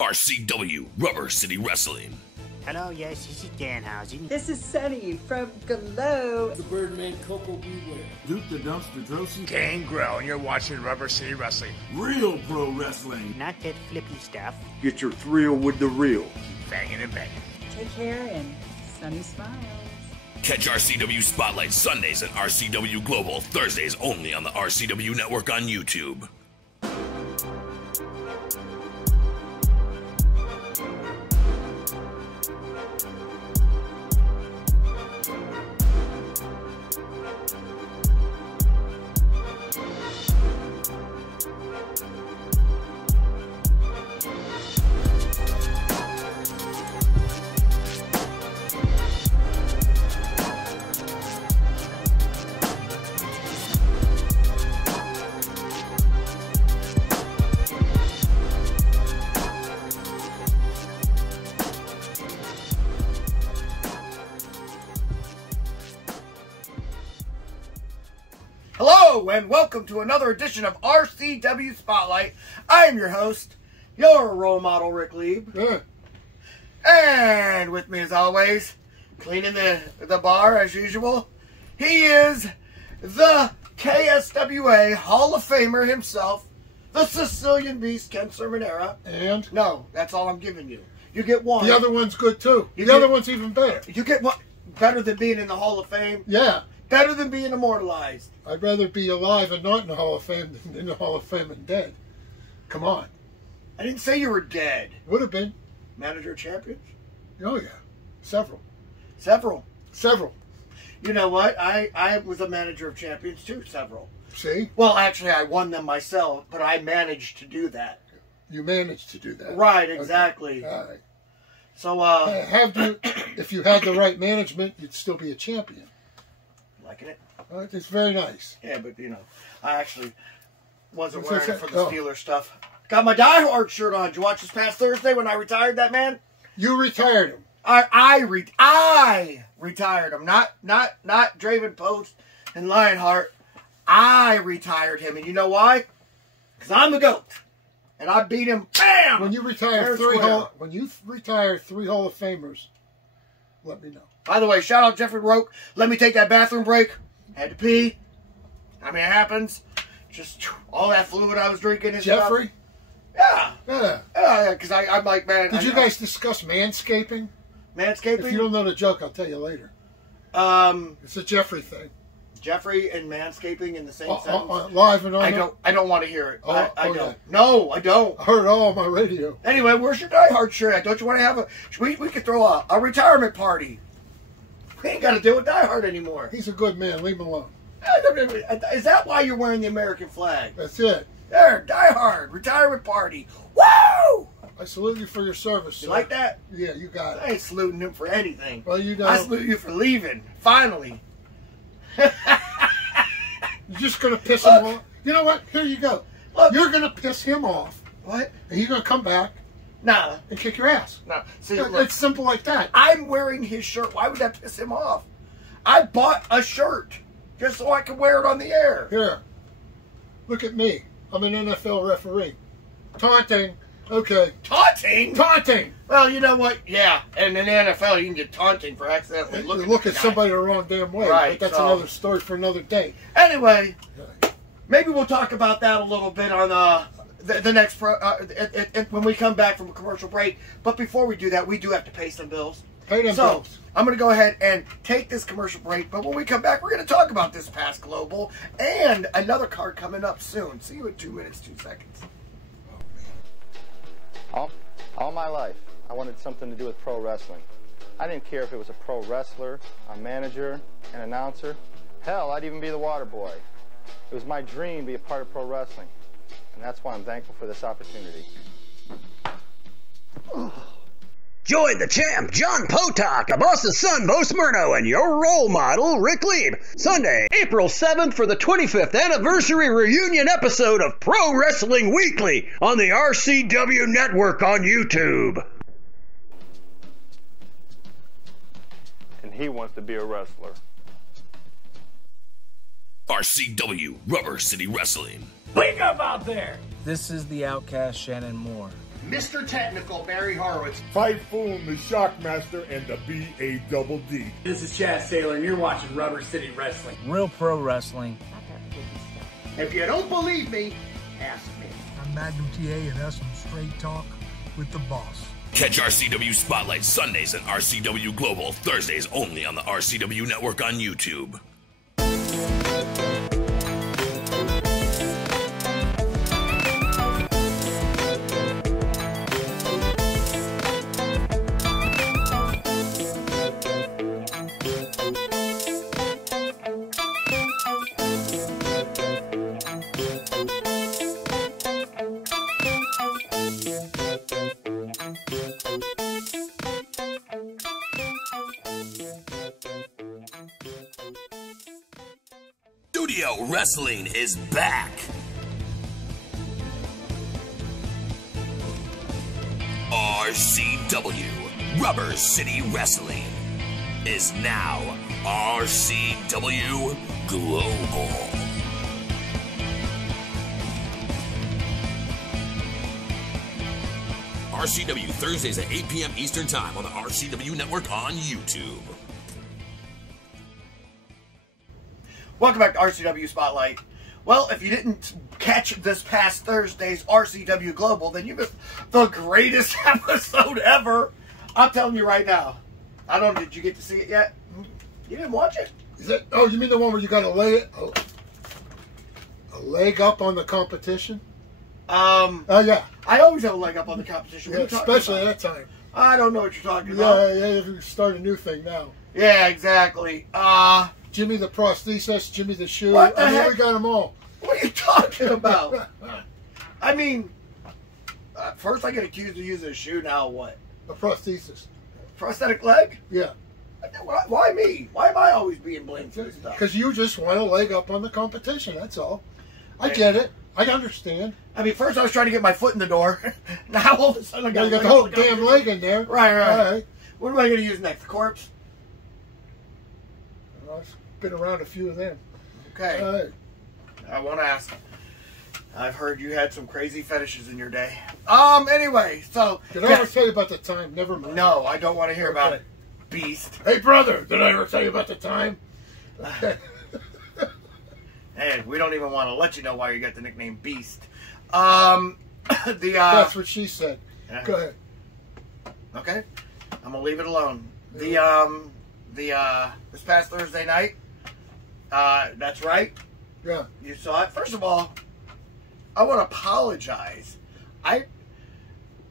RCW Rubber City Wrestling. Hello, yes, this is Danhausen. This is Sunny from Glow. The Birdman Coco Beware. Duke the Dumpster Drosy. Gangrel, and you're watching Rubber City Wrestling. Real pro wrestling. Not that flippy stuff. Get your thrill with the real. Keep banging and banging. Take care and Sunny smiles. Catch RCW Spotlight Sundays and RCW Global Thursdays only on the RCW Network on YouTube. Hello and welcome to another edition of RCW Spotlight. I am your host, your role model, Rick Lieb. And with me as always, cleaning the bar as usual, he is the KSWA Hall of Famer himself, the Sicilian Beast, Ken Sermonera. And? No, that's all I'm giving you. You get one. The other one's good too. The other one's even better. You get one. Better than being in the Hall of Fame? Yeah. Better than being immortalized. I'd rather be alive and not in the Hall of Fame than in the Hall of Fame and dead. Come on. I didn't say you were dead. Would have been. Manager of Champions? Oh, yeah. Several. Several. You know what? I was a manager of champions too, several. See? Well, actually, I won them myself, but I managed to do that. You managed to do that. Right, exactly. Okay. All right. So, if you had the right management, you'd still be a champion. Liking it? It's very nice. Yeah, but, you know, I actually wasn't What's wearing that? it for the Steelers stuff. Got my Die Hard shirt on. Did you watch this past Thursday when I retired that man? You retired him. I retired him. Not Draven Post and Lionheart. I retired him. And you know why? Because I'm the GOAT. And I beat him, bam! When you retire three Hall of Famers, let me know. By the way, shout out Jeffrey Roke. Let me take that bathroom break. Had to pee. I mean, it happens. Just all that fluid I was drinking and Jeffrey? Stuff. Yeah. Yeah, because I'm like, man. Did you guys discuss manscaping? Manscaping? If you don't know the joke, I'll tell you later. It's a Jeffrey thing. Jeffrey and manscaping in the same sentence. Live and on. I don't want to hear it. I don't. Yeah. No, I don't. I heard it all on my radio. Anyway, where's your Die Hard shirt at? Don't you want to have we could throw a retirement party. We ain't got to deal with Die Hard anymore. He's a good man. Leave him alone. Is that why you're wearing the American flag? That's it. There, Die Hard, retirement party. Woo! I salute you for your service, sir. You like that? Yeah, you got it. I ain't saluting him for anything. Well, you don't. I salute you for leaving. Finally. You're just going to piss him off. You know what? Here you go. Look. You're going to piss him off. What? And you're going to come back. Nah. And kick your ass. No. See, it's simple like that. I'm wearing his shirt. Why would that piss him off? I bought a shirt just so I could wear it on the air. Here. Look at me. I'm an NFL referee. Taunting. Okay. Taunting? Taunting. Well, you know what? Yeah. And in the NFL, you can get taunting for accidentally looking at somebody the wrong damn way. Right. But that's another story for another day. Anyway, maybe we'll talk about that a little bit on the next when we come back from a commercial break. But before we do that, we do have to pay some bills. Pay them bills. I'm going to go ahead and take this commercial break. But when we come back, we're going to talk about this past Global and another card coming up soon. See you in 2 minutes, 2 seconds. All my life, I wanted something to do with pro wrestling. I didn't care if it was a pro wrestler, a manager, an announcer. Hell, I'd even be the water boy. It was my dream to be a part of pro wrestling. And that's why I'm thankful for this opportunity. Join the champ, John Potok, the boss's son, Bo Smyrno, and your role model, Rick Lieb. Sunday, April 7th for the 25th anniversary reunion episode of Pro Wrestling Weekly on the RCW Network on YouTube. And he wants to be a wrestler. RCW Rubber City Wrestling. Wake up out there! This is the outcast Shannon Moore. Mr. Technical, Barry Horowitz. Typhoon, the Shockmaster, and the B.A.D.D. This is Chad Saylor, and you're watching Rubber City Wrestling. Real pro wrestling. If you don't believe me, ask me. I'm Magnum TA, and that's some straight talk with the boss. Catch RCW Spotlight Sundays and RCW Global, Thursdays only on the RCW Network on YouTube. Studio Wrestling is back. RCW, Rubber City Wrestling, is now RCW Global. RCW Thursdays at 8 p.m. Eastern Time on the RCW Network on YouTube. Welcome back to RCW Spotlight. Well, if you didn't catch this past Thursday's RCW Global, then you missed the greatest episode ever. I'm telling you right now. I don't know, did you get to see it yet? You didn't watch it? Is it? Oh, you mean the one where you got a leg up on the competition? Oh, yeah. I always have a leg up on the competition. Yeah, especially at that time. I don't know what you're talking about. Yeah, you start a new thing now. Yeah, exactly. Jimmy the prosthesis, Jimmy the shoe. What the heck? We got them all. What are you talking about? I mean, first I get accused of using a shoe, now what? A prosthesis. Prosthetic leg? Yeah. Why me? Why am I always being blamed for this stuff? Because you just want a leg up on the competition, that's all. I get it. I understand. I mean, first I was trying to get my foot in the door. Now all of a sudden I got, you got the whole damn leg in there. Right. All right. What am I going to use next? The corpse? Well, I've been around a few of them. Okay. All right. I want to ask. I've heard you had some crazy fetishes in your day. Anyway, so... Did I ever tell you about the time? Never mind. No, I don't want to hear about it. Beast. Hey, brother, did I ever tell you about the time? Hey, we don't even want to let you know why you got the nickname Beast. That's what she said. Go ahead. Okay. I'm gonna leave it alone. This past Thursday night. That's right. Yeah. You saw it. First of all, I want to apologize.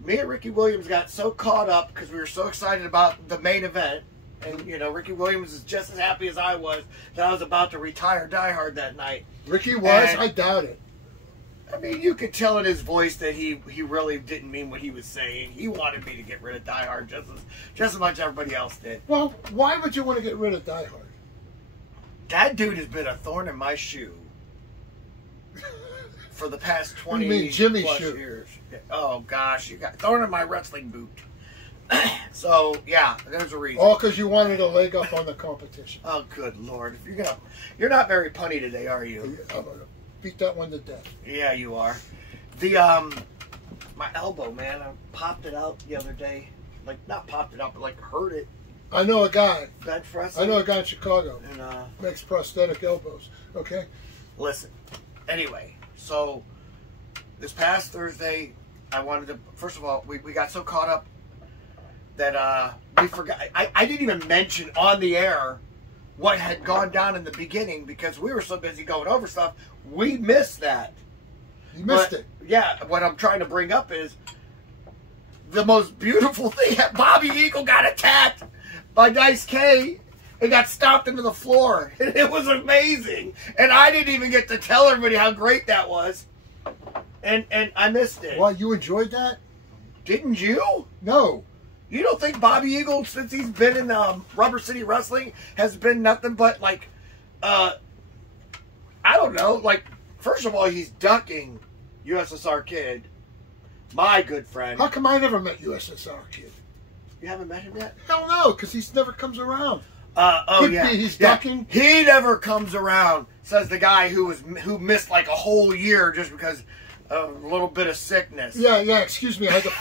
Me and Ricky Williams got so caught up because we were so excited about the main event. And, you know, Ricky Williams is just as happy as I was that I was about to retire Die Hard that night. Ricky was? I doubt it. I mean, you could tell in his voice that he really didn't mean what he was saying. He wanted me to get rid of Die Hard just as much as everybody else did. Well, why would you want to get rid of Die Hard? That dude has been a thorn in my shoe for the past 20 you mean Jimmy plus shoe? Years. Oh, gosh. You got thorn in my wrestling boot. So, yeah, there's a reason. All because you wanted a leg up on the competition. Oh, good Lord. You're not very punny today, are you? I'm going to beat that one to death. Yeah, you are. My elbow, man, I popped it out the other day. Like, not popped it out, but, like, hurt it. I know a guy. Bench press? I know a guy in Chicago. And, makes prosthetic elbows. Okay? Listen. Anyway, so, this past Thursday, I wanted to, first of all, we got so caught up that we forgot. I didn't even mention on the air what had gone down in the beginning because we were so busy going over stuff. We missed that. You missed it. Yeah, what I'm trying to bring up is the most beautiful thing. Bobby Eagle got attacked by Dice K and got stomped into the floor. And it was amazing. And I didn't even get to tell everybody how great that was. And I missed it. Well, you enjoyed that? Didn't you? No. You don't think Bobby Eagle, since he's been in Rubber City Wrestling, has been nothing but, like, I don't know, like, first of all, he's ducking USSR Kid, my good friend. How come I never met USSR Kid? You haven't met him yet? Hell no, because he never comes around. He's ducking? He never comes around, says the guy who missed, like, a whole year just because a little bit of sickness. Yeah, excuse me. I had the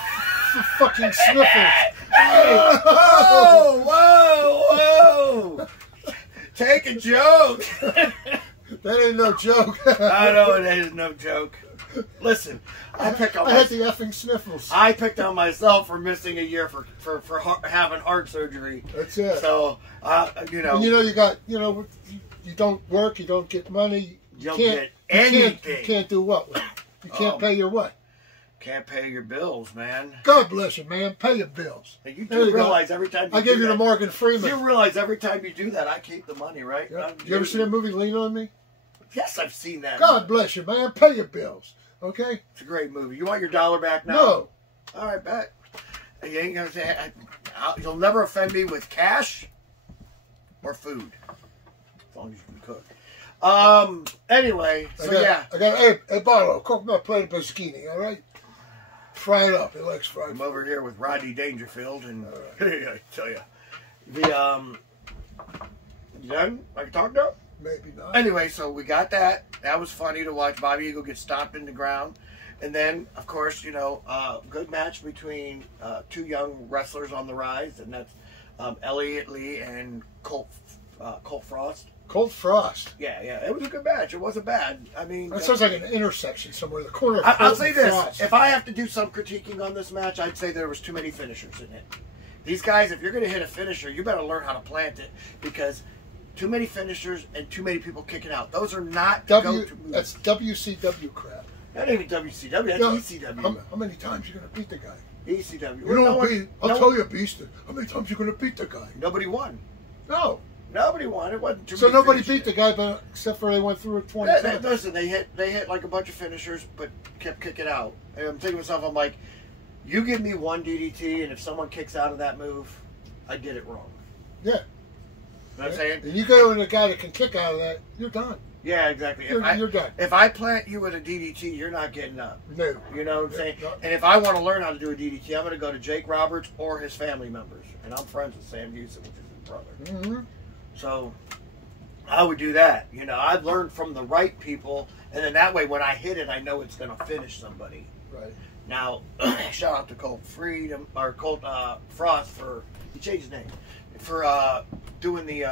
fucking sniffles. Whoa! Take a joke. That ain't no joke. I know it ain't no joke. Listen, I had the effing sniffles. I picked on myself for missing a year for having heart surgery. That's it. So, you know. And you got, you don't work, you don't get money. You don't get anything. You can't do what? You can't pay your what? Can't pay your bills, man. God bless you, man. Pay your bills. You do realize every time I gave you the Morgan Freeman. You realize every time you do that, I keep the money, right? Yep. You ever see that movie, Lean On Me? Yes, I've seen that. God bless you, man. Pay your bills. Okay? It's a great movie. You want your dollar back now? No. All right, bet. You ain't gonna say you'll never offend me with cash or food, as long as you can cook. Anyway, so I got a bottle of coconut plate of biscuini. All right, fry it up. It likes fried. I'm over here with Rodney Dangerfield, and I tell you, you done? I can talk now. Maybe not. Anyway, so we got that. That was funny to watch Bobby Eagle get stomped in the ground. And then, of course, good match between two young wrestlers on the rise, and that's Elliot Lee and Colt Frost. Colt Frost. Yeah, it was a good match. It wasn't bad. I mean, that sounds like an intersection somewhere. The corner. I'll say this: if I have to do some critiquing on this match, I'd say there was too many finishers in it. These guys, if you're going to hit a finisher, you better learn how to plant it, because too many finishers and too many people kicking out. Those are not go-to moves. That's WCW crap. That ain't even WCW. That's ECW. How many times are you going to beat the guy? ECW. I'll tell you, Beast. How many times are you going to beat the guy? Nobody won. No. Nobody won. It wasn't too so many nobody finishers. beat the guy, but except for they went through it 20 times. Listen, they hit like a bunch of finishers, but kept kicking out. And I'm thinking to myself, I'm like, you give me one DDT, and if someone kicks out of that move, I did it wrong. Yeah. You know what I'm saying? And you go with a guy that can kick out of that, you're done. Yeah, exactly. You're done. If I plant you with a DDT, you're not getting up. No. You know what I'm saying? And if I want to learn how to do a DDT, I'm going to go to Jake Roberts or his family members. And I'm friends with Sam Houston, which is his brother. Mm-hmm. So I would do that. I'd learn from the right people, and then that way when I hit it, I know it's going to finish somebody. Right. Now, shout out to Colt Frost for, he changed his name, for doing the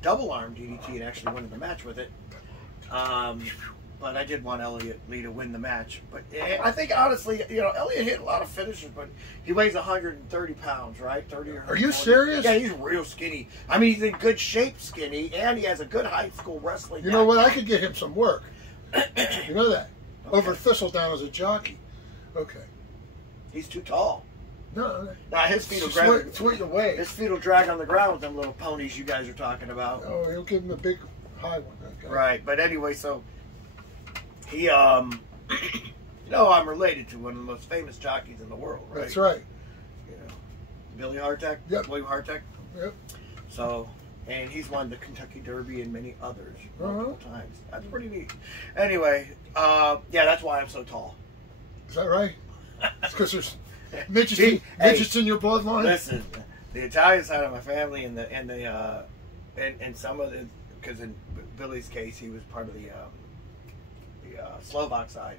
double arm DDT and actually winning the match with it. But I did want Elliot Lee to win the match. But I think, honestly, Elliot hit a lot of finishers, but he weighs 130 pounds, right? 30 or 140. Are you serious? Yeah, he's real skinny. I mean, he's in good shape skinny, and he has a good high school wrestling. You know what? I could get him some work. You know that? Okay. Over Thistledown as a jockey. Okay. He's too tall. No. Now his feet will drag. Sweet away. His feet will drag on the ground with them little ponies you guys are talking about. Oh, he'll give him a big high one. Okay. Right, but anyway, so he, I'm related to one of the most famous jockeys in the world, right? That's right. Billy Hartek. Yep. William Hartek. Yep. So, and he's won the Kentucky Derby and many others multiple times. That's pretty neat. Anyway, that's why I'm so tall. Is that right? It's because there's midgets in your bloodline. Listen, the Italian side of my family and some of the, because in Billy's case he was part of the Slovak side.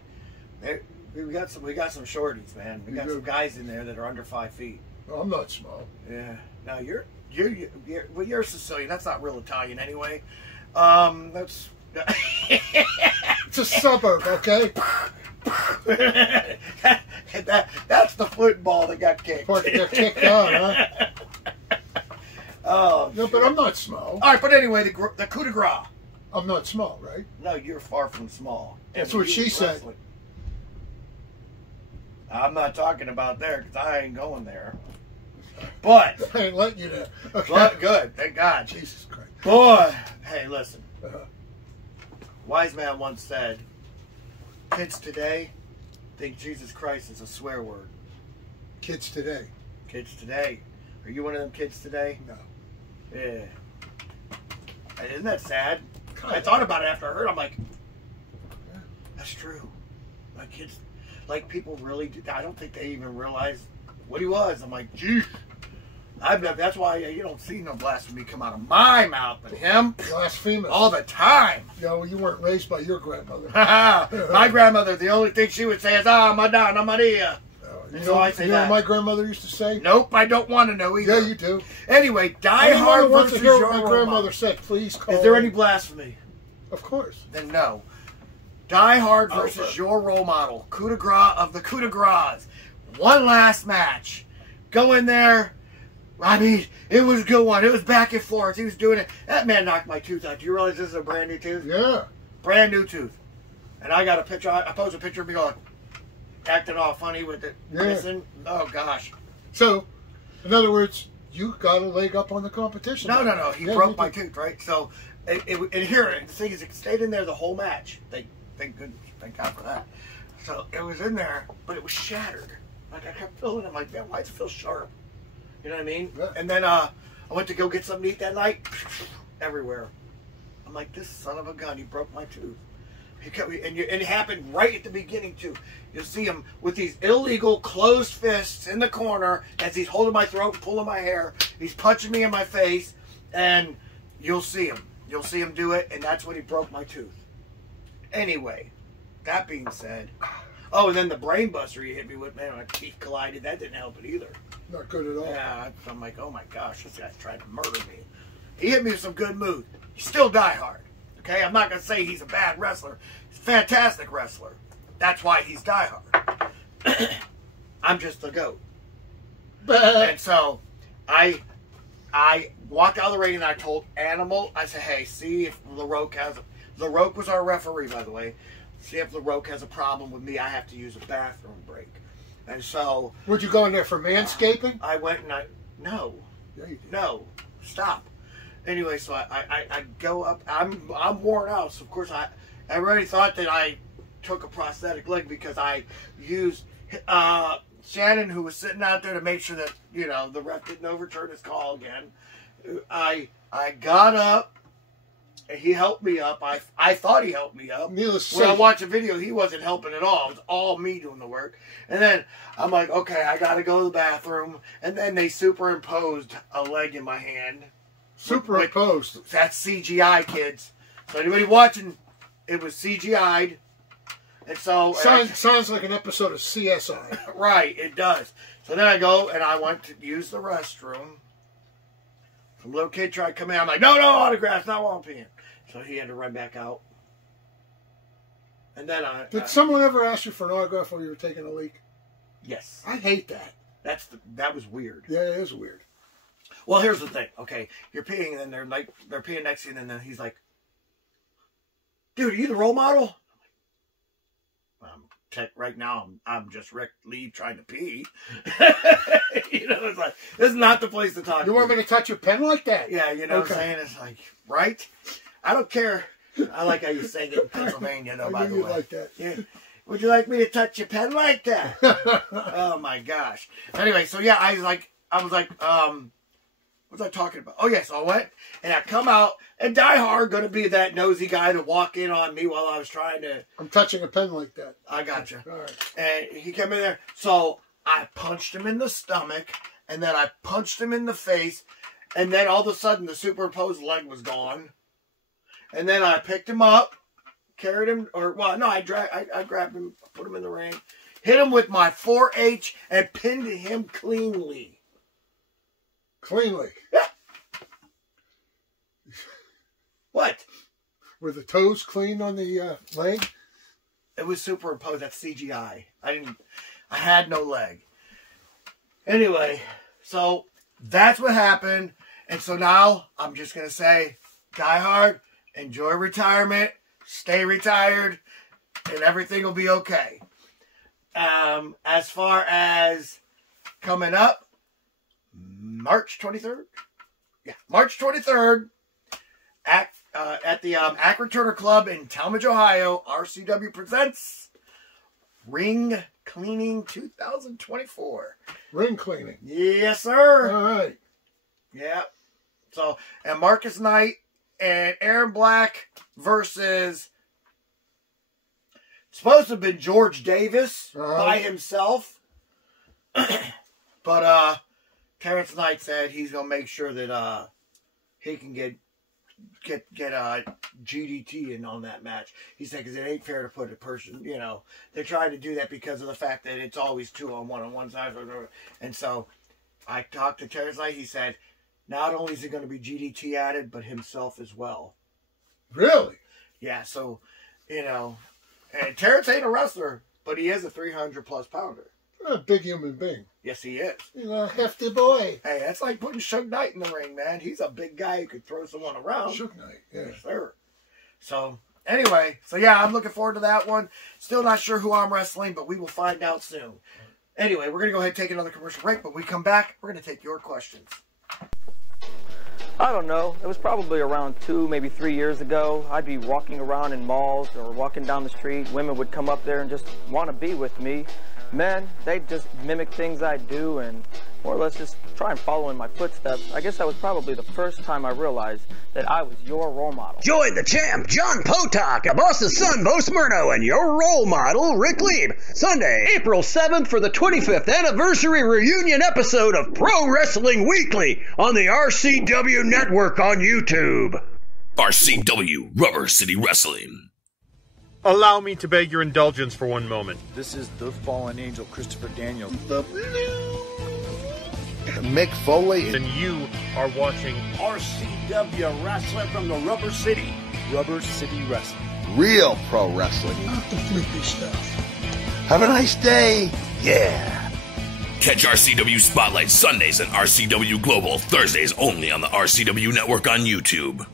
We got some shorties, man. We got some guys in there that are under 5 feet. Well, I'm not small. Yeah. Now you're Sicilian. That's not real Italian anyway. That's it's a suburb, okay? That's the football that got kicked. Part that got kicked out, huh? Oh, no, but I'm not small. All right, but anyway, the coup de grace. I'm not small, right? No, you're far from small. That's what she said. I'm not talking about there because I ain't going there. But I ain't letting you there. Okay. But good, thank God. Jesus Christ. Boy, hey, listen. Wise man once said, "Kids today think Jesus Christ is a swear word." Kids today. Kids today. Are you one of them kids today? No. Yeah. Isn't that sad? I thought about it after I heard. I'm like, that's true. My kids, like, people really do. I don't think they even realize what he was. I'm like, geez. That's why you don't see no blasphemy come out of my mouth, but him, blasphemous all the time. No, you weren't raised by your grandmother. My grandmother, the only thing she would say is, "Ah, Madonna Maria." You know what my grandmother used to say? Nope, I don't want to know either. Yeah, you do. Anyway, Die Hard versus your my grandmother said, please call. Is there any blasphemy? Of course. Then no. Die Hard versus your role model. Coup de grace of the coup de grace. One last match. Go in there. I mean, it was a good one. It was back and forth. He was doing it. That man knocked my tooth out. Do you realize this is a brand new tooth? Yeah. Brand new tooth. And I got a picture. I posted a picture of me going, acting all funny with it missing. Oh, gosh. So, in other words, you got a leg up on the competition. No. He broke my tooth, right? So, and here, the thing is, it stayed in there the whole match. Thank God for that. So, it was in there, but it was shattered. Like, I kept feeling it. I'm like, man, why does it feel sharp? You know what I mean? Yeah. And then I went to go get something to eat that night. Everywhere. I'm like, this son of a gun, he broke my tooth. And it happened right at the beginning, too. You'll see him with these illegal closed fists in the corner as he's holding my throat, pulling my hair. He's punching me in my face, and you'll see him. You'll see him do it, and that's when he broke my tooth. Anyway, that being said, oh, and then the brain buster he hit me with, man, my teeth collided. That didn't help it either. Not good at all. Yeah, I'm like, oh my gosh, this guy's trying to murder me. He hit me with some good moves. He's still Die Hard. Okay, I'm not going to say he's a bad wrestler. He's a fantastic wrestler. That's why he's Die Hard. I'm just the GOAT. And so, I walked out of the ring and I told Animal, I said, hey, see if LaRoque has... LaRoque was our referee, by the way. See if LaRoque has a problem with me. I have to use a bathroom break. And so... Would you go in there for manscaping? I went and No. No. Stop. Anyway, so I go up. I'm worn out. So, of course, I already thought that I took a prosthetic leg because I used Shannon, who was sitting out there to make sure that, you know, the ref didn't overturn his call again. I got up. And he helped me up. I thought he helped me up. When I watched the video, he wasn't helping at all. It was all me doing the work. And then I'm like, okay, I got to go to the bathroom. And then they superimposed a leg in my hand. Superimposed? That's CGI, kids. So anybody watching, it was CGI'd. And so... Sounds like an episode of CSI. Right, it does. So then I go and I went to use the restroom. Some little kid tried to come in. I'm like, no autographs, not while I'm peeing. So he had to run back out. And then Did someone ever ask you for an autograph while you were taking a leak? Yes. I hate that. That was weird. Yeah, it is weird. Well, here's the thing. Okay, you're peeing, and then they're peeing next to you, and then he's like, dude, are you the role model? Right now, I'm just Rick Lee trying to pee. You know, it's like, this is not the place to talk. You want me to touch your pen like that? Yeah, you know what I'm saying? It's like, right? I don't care. I like how you sing it in Pennsylvania, though, by the way. Like that. Yeah. Would you like me to touch your pen like that? Oh, my gosh. Anyway, so yeah, I was like, what was I talking about? Oh, yes, I went, and I come out, and Die Hard going to be that nosy guy to walk in on me while I was trying to... I'm touching a pen like that. I got you. All right. And he came in there. So I punched him in the stomach, and then I punched him in the face, and then all of a sudden the superimposed leg was gone. And then I picked him up, carried him, I grabbed him, put him in the ring, hit him with my 4H, and pinned him cleanly. Cleanly? Yeah. What? Were the toes clean on the leg? It was superimposed. That's CGI. I had no leg. Anyway, so that's what happened. And so now I'm just going to say, Die Hard, enjoy retirement, stay retired, and everything will be okay. As far as coming up, March 23rd? Yeah, March 23rd at the Akron Turner Club in Talmadge, Ohio. RCW presents Ring Cleaning 2024. Ring cleaning? Yes, sir. All right. Yeah. So, and Marcus Knight and Aaron Black versus... It's supposed to have been George Davis by himself. But, Terrence Knight said he's gonna make sure that he can get GDT in on that match. He said because it ain't fair to put a person, you know, they're trying to do that because of the fact that it's always 2-on-1 on one side, and so I talked to Terrence Knight. He said not only is it going to be GDT added, but himself as well. Really? Yeah. So, you know, and Terrence ain't a wrestler, but he is a 300+ pounder. A big human being. Yes, he is. He's a hefty boy. Hey, that's like putting Suge Knight in the ring, man. He's a big guy who could throw someone around. Suge Knight, yeah. Yes, sir. So, anyway, yeah, I'm looking forward to that one. Still not sure who I'm wrestling, but we will find out soon. Anyway, we're going to go ahead and take another commercial break, but when we come back, we're going to take your questions. I don't know. It was probably around 2, maybe 3 years ago. I'd be walking around in malls or walking down the street. Women would come up there and just want to be with me. Men, they just mimic things I do and more or less just try and follow in my footsteps. I guess that was probably the first time I realized that I was your role model. Join the champ, John Potok, the boss's son, Bo Smyrno, and your role model, Rick Lieb. Sunday, April 7th for the 25th anniversary reunion episode of Pro Wrestling Weekly on the RCW Network on YouTube. RCW Rubber City Wrestling. Allow me to beg your indulgence for one moment. This is the fallen angel, Christopher Daniels. Mick Foley. And you are watching RCW Wrestling from the Rubber City. Rubber City Wrestling. Real pro wrestling. Not the flippy stuff. Have a nice day. Yeah. Catch RCW Spotlight Sundays and RCW Global Thursdays only on the RCW Network on YouTube.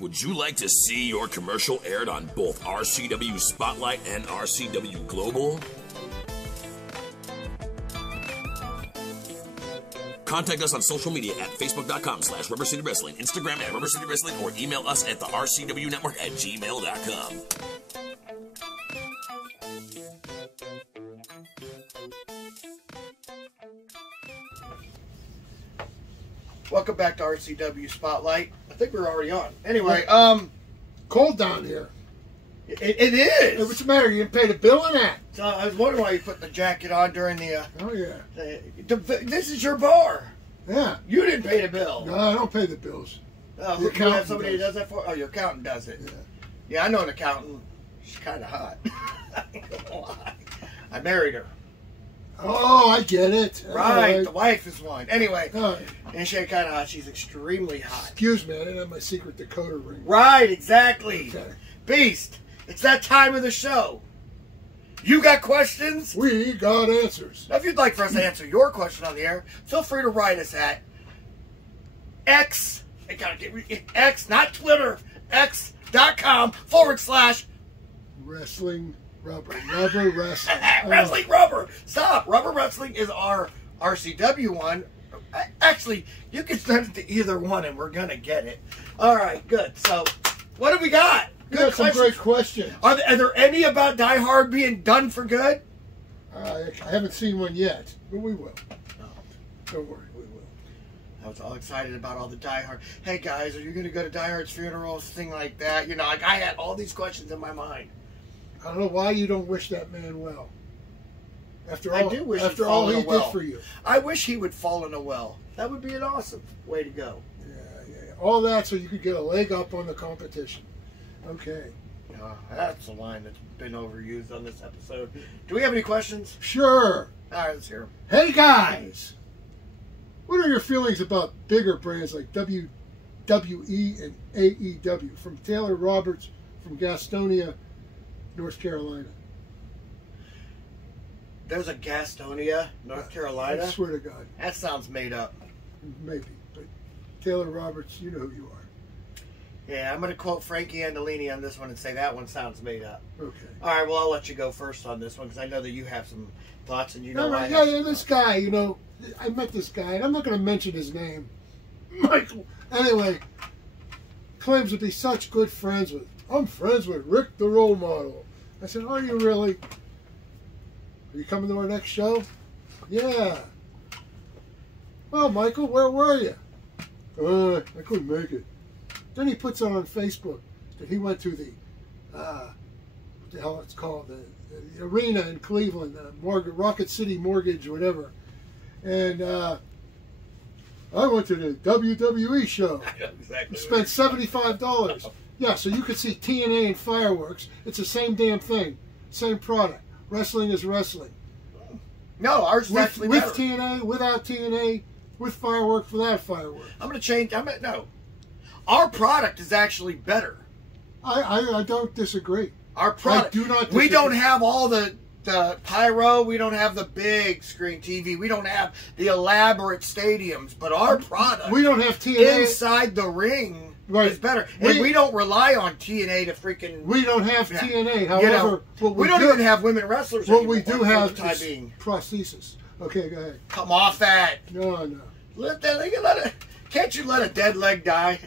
Would you like to see your commercial aired on both RCW Spotlight and RCW Global? Contact us on social media at facebook.com/Rubber City Wrestling, Instagram at Rubber City Wrestling, or email us at the RCW Network at gmail.com. Welcome back to RCW Spotlight. I think we're already on. Anyway, cold down here. It is. Hey, what's the matter? You didn't pay the bill on that? So I was wondering why you put the jacket on during the. Oh yeah. This is your bar. Yeah. You didn't pay the bill. No, I don't pay the bills. Oh, you have somebody who does that for? Oh, your accountant does it. Yeah. Yeah, I know an accountant. She's kind of hot. I ain't gonna lie. I married her. Oh, I get it. Right, the wife is one. Anyway, right. And she's kind of hot. She's extremely hot. Excuse me, I didn't have my secret decoder ring. Right, exactly. Okay. Beast, it's that time of the show. You got questions? We got answers. Now, if you'd like for us to answer your question on the air, feel free to write us at X, not Twitter, X.com/ Wrestling Rubber. Rubber Wrestling. Wrestling Rubber. Stop. Rubber Wrestling is our RCW one. Actually, you can send it to either one and we're going to get it. All right, good. So, what do we got? Good some great questions. Are there any about Die Hard being done for good? I haven't seen one yet, but we will. Oh. Don't worry, we will. I was all excited about all the Die Hard. Hey, guys, are you going to go to Die Hard's funeral? Thing like that. You know, like I had all these questions in my mind. I don't know why you don't wish that man well. After all, I do wish after all he did for you. I wish he would fall in a well. That would be an awesome way to go. Yeah. All that so you could get a leg up on the competition. Okay. That's a line that's been overused on this episode. Do we have any questions? Sure. All right, let's hear them. Hey, guys. What are your feelings about bigger brands like WWE and AEW? From Taylor Roberts from Gastonia, North Carolina. There's a Gastonia, North Carolina? I swear to God. That sounds made up. Maybe, but Taylor Roberts, you know who you are. Yeah, I'm going to quote Frankie Andolini on this one and say that one sounds made up. Okay. All right, well, I'll let you go first on this one because I know that you have some thoughts and you know why. Yeah, this guy, you know, I met this guy, and I'm not going to mention his name. Michael. Anyway, claims to be such good friends with. I'm friends with Rick the Role Model. I said, are you really? Are you coming to our next show? Yeah. Well, Michael, where were you? I couldn't make it. Then he puts it on Facebook that he went to the, what the hell it's called, the arena in Cleveland, Rocket City Mortgage, whatever. And I went to the WWE show. I know exactly. Spent $75. Yeah, so you could see TNA and fireworks. It's the same damn thing. Same product. Wrestling is wrestling. No, ours is actually with better. TNA, without TNA, with fireworks, without fireworks. I'm going to change. No. Our product is actually better. I don't disagree. Our product. I do not disagree. We don't have all the pyro. We don't have the big screen TV. We don't have the elaborate stadiums. But our product. We don't have TNA. Inside the ring is better. And we don't rely on TNA to freaking. We don't have TNA. However, we don't even have women wrestlers what anymore. We do have is prosthesis. Okay, go ahead. Come off that. No. Can't you let a dead leg die?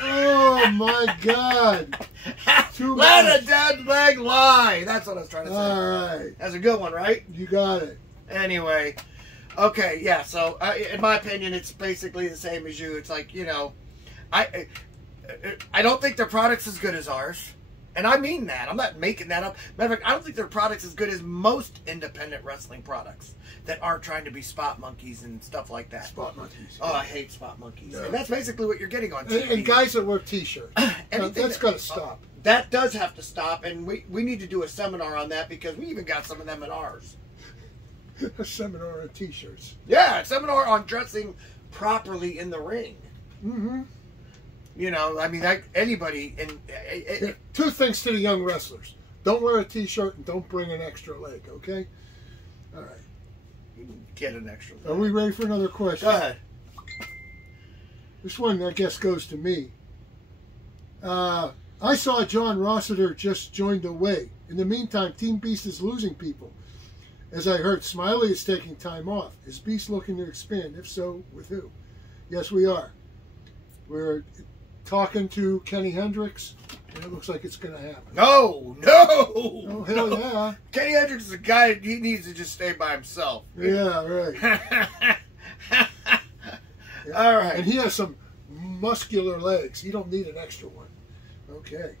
Oh my God! Let a dead leg lie. That's what I was trying to say. All right, that's a good one, right? You got it. Anyway, okay, yeah. So, in my opinion, it's basically the same as you. It's like, you know, I don't think their product's as good as ours, and I mean that. I'm not making that up. Matter of fact, I don't think their product's as good as most independent wrestling products that aren't trying to be spot monkeys and stuff like that. Spot monkeys. Oh, I hate spot monkeys. Yeah. And that's basically what you're getting on TV. And guys that wear T-shirts. That's got to stop. That does have to stop, and we need to do a seminar on that because we even got some of them in ours. A seminar on T-shirts. Yeah, a seminar on dressing properly in the ring. Mm-hmm. You know, I mean, anybody. Two things to the young wrestlers. Don't wear a T-shirt and don't bring an extra leg, okay? All right. Get an extra leg. Are we ready for another question? Go ahead. This one, I guess, goes to me. I saw John Rossiter just joined away. In the meantime, Team Beast is losing people. As I heard, Smiley is taking time off. Is Beast looking to expand? If so, with who? Yes, we are. We're talking to Kenny Hendricks, and it looks like it's going to happen. No! Oh, hell yeah. Kenny Hendricks is a guy, he needs to just stay by himself. Yeah, right. All right. And he has some muscular legs. You don't need an extra one. Okay.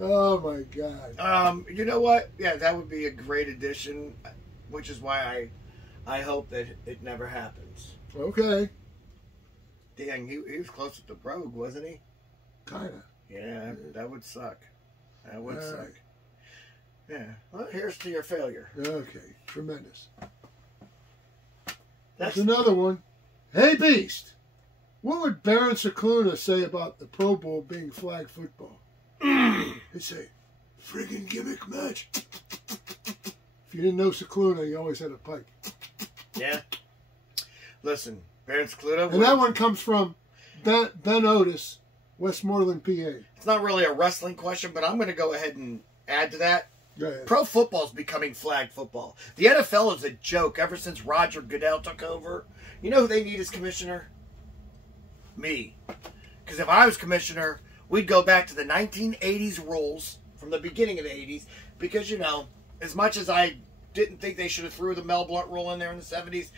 Oh, my God. You know what? Yeah, that would be a great addition, which is why I hope that it never happens. Okay. Dang, he was close with the Rogue, wasn't he? Kind of. Yeah, that would suck. That would suck. Right. Yeah. Well, here's to your failure. Okay. Tremendous. That's another one. Hey, Beast. What would Baron Cicluna say about the Pro Bowl being flag football? He'd say, friggin' gimmick match. If you didn't know Cicluna, he always had a pipe. Yeah. Listen, Baron Cicluna. And that one comes from Ben Otis, Westmoreland, PA. It's not really a wrestling question, but I'm going to go ahead and add to that. Go ahead. Pro football is becoming flag football. The NFL is a joke ever since Roger Goodell took over. You know who they need as commissioner? Me. Because if I was commissioner, we'd go back to the 1980s rules from the beginning of the 80s. Because, you know, as much as I didn't think they should have threw the Mel Blount rule in there in the 70s,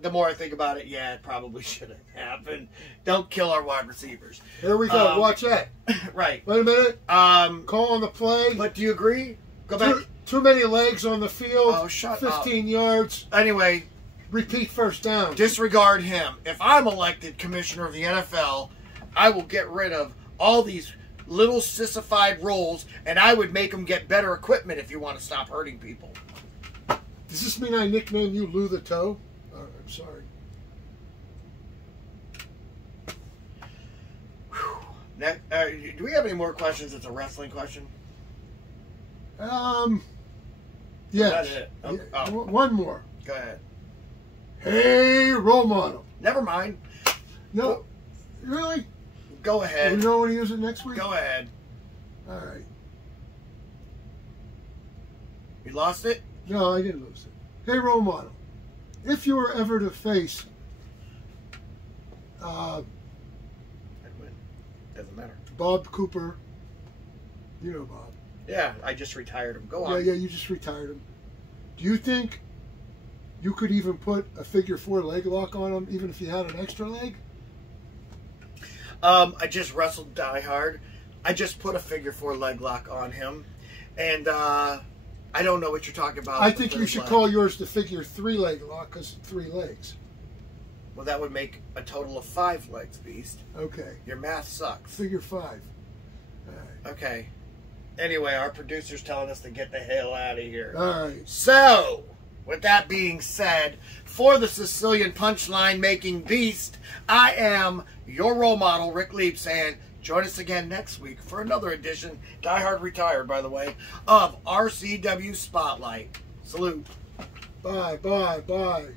the more I think about it, yeah, it probably should have happened. Don't kill our wide receivers. Here we go. Watch that. Right. Wait a minute. Call on the play. But do you agree? Go back. Too many legs on the field. Oh, shut 15 yards. Anyway. Repeat first down. Disregard him. If I'm elected commissioner of the NFL, I will get rid of all these little sissified rules, and I would make them get better equipment if you want to stop hurting people. Does this mean I nickname you Lou the Toe? I'm sorry. Do we have any more questions? It's a wrestling question. Yes. That's it. One more. Go ahead. Hey, role model. Never mind. No, really? Go ahead. You know when to use it next week? Go ahead. All right. You lost it? No, I didn't lose it. Hey, role model. If you were ever to face, I'd win. Doesn't matter. Bob Cooper, you know Bob. Yeah, I just retired him. Go on. Yeah, you just retired him. Do you think you could even put a figure 4 leg lock on him, even if you had an extra leg? I just wrestled Die Hard. I just put a figure 4 leg lock on him, and I don't know what you're talking about. I think you should call yours the figure 3-leg lock because 3 legs. Well, that would make a total of 5 legs, Beast. Okay. Your math sucks. Figure 5. All right. Okay. Anyway, our producer's telling us to get the hell out of here. All right. So, with that being said, for the Sicilian punchline making beast, I am your role model, Rick Leap, saying join us again next week for another edition, Die Hard Retired, by the way, of RCW Spotlight. Salute. Bye, bye, bye.